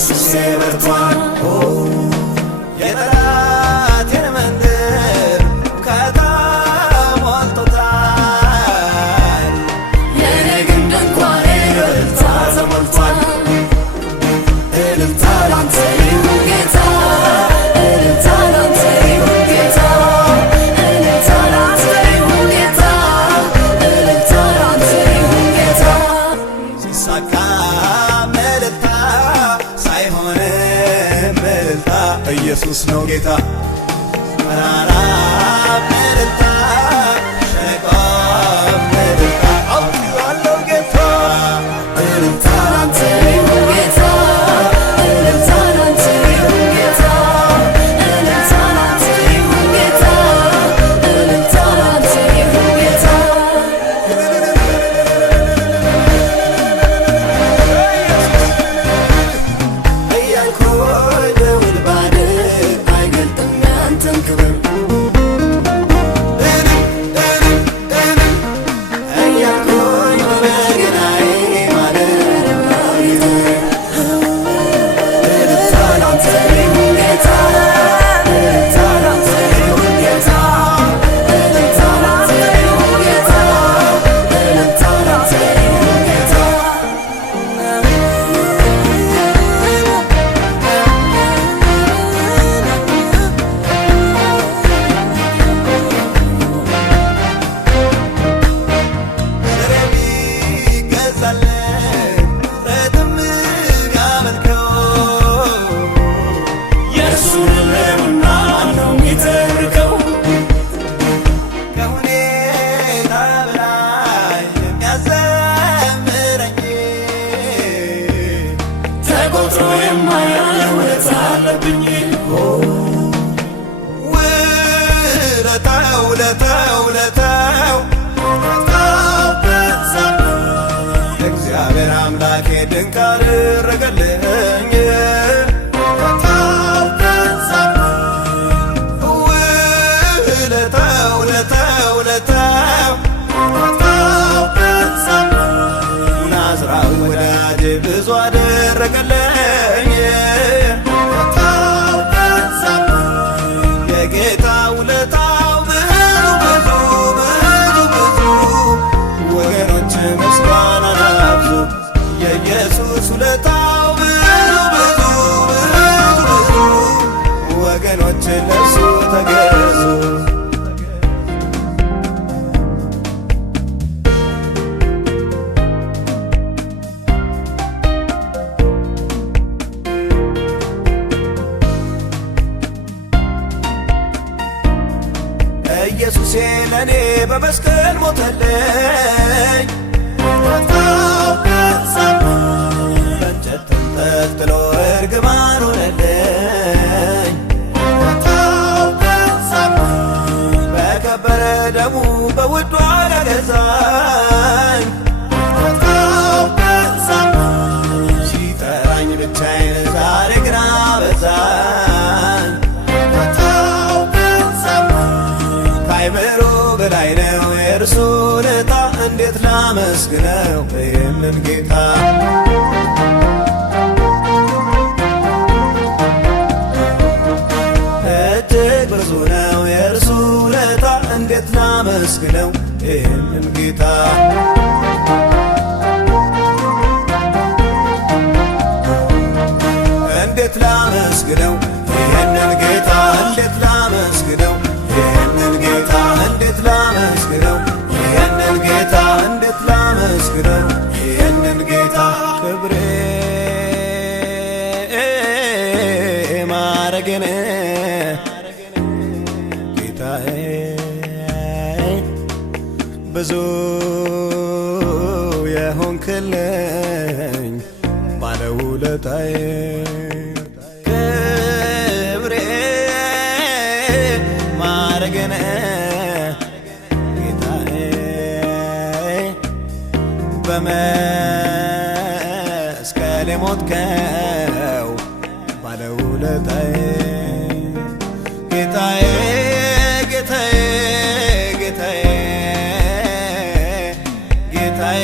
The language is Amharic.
ኢየሱስ በርቷል። የጠላቴን መንደር ከተማ ሞልቶታል። የኔ ግን ድንኳን እልልታ ተሞልቷል። እልልታ ላንተ ይሁን ጌታ፣ እልልታ ላንተ ይሁን ጌታ፣ እልልታ ላንተ ይሁን ጌታ፣ እልልታ ላንተ ይሁን ጌታ። ሲሳካ እልልታ ሳይሆንም እልልታ ኢየሱስ ነው ጌታ። መራራ እልልታ ሸለቆም እልልታ አውቄዋለሁ ጌታ። እልልታ ላንተ ይሁን ጌታ፣ እልልታ ላንተ ይሁን ጌታ፣ እልልታ ላንተ ይሁን ጌታ፣ እልልታ ላንተ ይሁን ጌታ። እያልኩኝ በውል ባድር አይገልጥም ያንተን ክብር። እያልኩኝ በበገናዬ ማደር እልልታ ላንተ ይሁን ጌታ። እልልታ ላንተ ይሁን ጌታ፣ እልልታ ላንተ ይሁን ጌታ፣ እልልታ ላንተ ይሁን ጌታ። ዘር የሚገዛለት ፍጥረትም የሚያመልከው የእርሱን ሕልውና ነው የሚተርከው። ከሁኔታ በላይ የሚያዘምረኝ ተቆጥሮ የማያልቅ ውለታ አለብኝ። ውለታው ውለታው ውለታው በዛብኝ። እግዚአብሔር አምላኬ ድንቅ አደረገልኝ። ውለታው በዛብኝ። ውለታው ውለታው ውለታው በዛብኝ። ናዝራዊ ወዳጄ ብዙ አደረገልኝ። ውለታው በዛብኝ። የጌታ ውለታው ብዙ ብዙ ብዙ ብዙ ወገኖች ምስጋና ናብዙ። የኢየሱስ ውለታው ብዙ ብዙ ብዙ ብዙ ወገኖች ለእርሱ ተገዙ። ኢየሱሴ ለእኔ በመስቀል ሞተልኝ። ውለታው በዛብኝ። በእንጨት ተንጠልጥሎ እርግማን ሆነልኝ። ውለታው በዛብኝ። በከበረ ደሙ በውድ ዋጋ ገዛኝ። ውለታው በዛብኝ። ሲጠራኝ ብቻዬን ዛሬ ግን አበዛኝ። ውለታው በዛብኝ። ከአይምሮ በላይ ነው የእርሱ ውለታ፣ እንዴት ላመስግነው ይህንን ጌታ። እጅግ ብዙ ነው የእርሱ ውለታ፣ እንዴት ላመስግነው ይህንን ጌታ። እንዴት ላመስግነው ይህንን ጌታ፣ እንዴት ላመስግነው ይህንን ጌታ፣ እንዴት ላመስግነው ይህንን ጌታ፣ እንዴት ላመስግነው ይህንን ጌታ። ክብሬ ማረጌን ጌታዬ ብዙ የሆንክልኝ ባለውለታዬ ክብሬ ማረጌን ጌታዬ በመስቀል የሞትከው ባለውለታዬ ጌታዬ ጌታዬ ጌታዬ ጌታዬ